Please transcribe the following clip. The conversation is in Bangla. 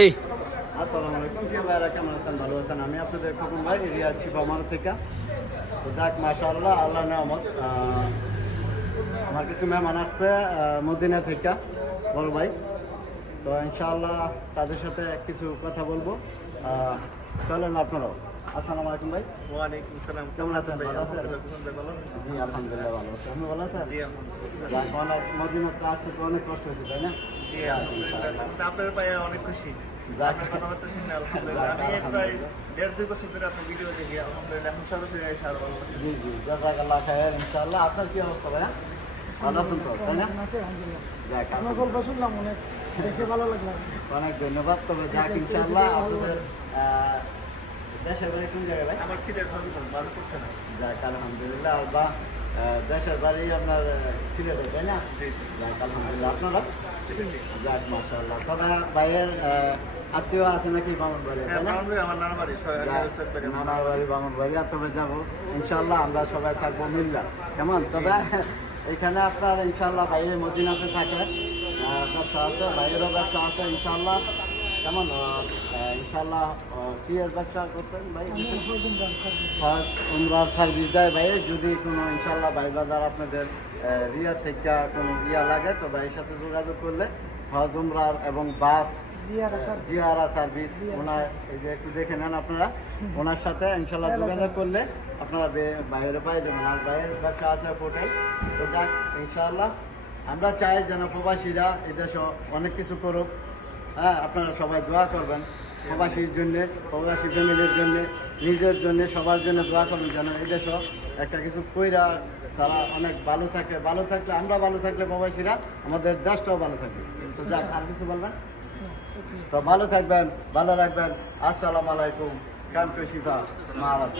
আসসালামু আলাইকুম। প্রিয় ভাইরা কেমন আছেন? ভালো আছেন? আমি আপনাদের খোকন ভাই, এরিয়া ছিপামার থেকে। তো যাক, মাশাআল্লাহ আল্লাহ নেয়ামত। আমার কিছু মেহমান আসছে মদিনা থেকে, বড় ভাই। তো ইনশাআল্লাহ তাদের সাথে কিছু কথা বলব। চলেন আপনারাও। আসসালামু আলাইকুম ভাই। ওয়ালাইকুম সালাম কেমন আছেন? ভাই ভালো আছেন? আলহামদুলিল্লাহ কুসুম ভাই ভালো আছেন জি আলহামদুলিল্লাহ ভালো আছি। আপনি ভালো আছেন? জি আলহামদুলিল্লাহ। যাক অনেক মদিনাতে তো অনেক কষ্ট হয়েছে তাই না? জি আলহামদুলিল্লাহ। আপনার পায়ে অনেক খুশি। যাক। আপনার কথাবার্তা শুনে আলহামদুলিল্লাহ। আমি প্রায় দেড় দুই বছর ধরে আপনার ভিডিও দেখি। আলহামদুলিল্লাহ এখন সরাসরি এসে আরও ভালো জি জি জাজাকাল্লাহ খায়ের ইনশাআল্লাহ। আপনার কি অবস্থা ভাইয়া? ভালো আছেন তো তাই না? যাক আপনার গল্প শুনলাম অনেক। দেখে ভালো লাগল। অনেক ধন্যবাদ। তবে যাক ইনশাআল্লাহ আপনাদের দেশের বাড়ি কোন জায়গায় ভাই? আমার যাক আলহামদুলিল্লাহ আর বা দেশের বাড়ি আপনার সিলেটে তাই না? যাক আলহামদুলিল্লাহ আপনারা? যাক তবে ভাইয়ের আত্মীয় আছে নাকি বামন বাড়ি হ্যাঁ নানার বাড়ি বামন বাড়ি তবে যাব। ইনশাল্লাহ আমরা সবাই থাকব মিল্লা। কেমন? তবে এখানে আপনার ইনশাল্লাহ ভাইয়ের মদিনাতে থাকে। ব্যবসা আছে ভাইয়েরও ব্যবসা আছে ইনশাল্লাহ কেমন? ইনশাল্লাহ আহ, কি ব্যবসা করছেন ভাই? ফার্স্ট উমরার সার্ভিস দেয় ভাই যদি কোনো ইনশাল্লাহ ভাই বাজার আপনাদের রিয়া থেকে কোনো ইয়া লাগে তো ভাইয়ের সাথে যোগাযোগ করলে হজ উমরার এবং বাস জিয়ারা সার্ভিস ওনার এই যে একটু দেখে নেন আপনারা। ওনার সাথে ইনশাল্লাহ যোগাযোগ করলে আপনারা বাইরে পাই যাবেন। আর বাইরের ব্যবসা আছে হোটেল। তো যাক ইনশাআল্লাহ। আমরা চাই যেন প্রবাসীরা এই দেশে অনেক কিছু করুক। হ্যাঁ আপনারা সবাই দোয়া করবেন প্রবাসীর জন্যে, প্রবাসী ফ্যামিলির জন্যে, নিজের জন্যে, সবার জন্য দোয়া করবেন যেন এই দেশও একটা কিছু কইরা তারা অনেক ভালো থাকে। ভালো থাকলে আমরা ভালো থাকলে প্রবাসীরা আমাদের দেশটাও ভালো থাকবে। তো যাক, আর কিছু বলবেন? তো ভালো থাকবেন, ভালো রাখবেন। আসসালামু আলাইকুম কান্টু শিফা মাহারাজ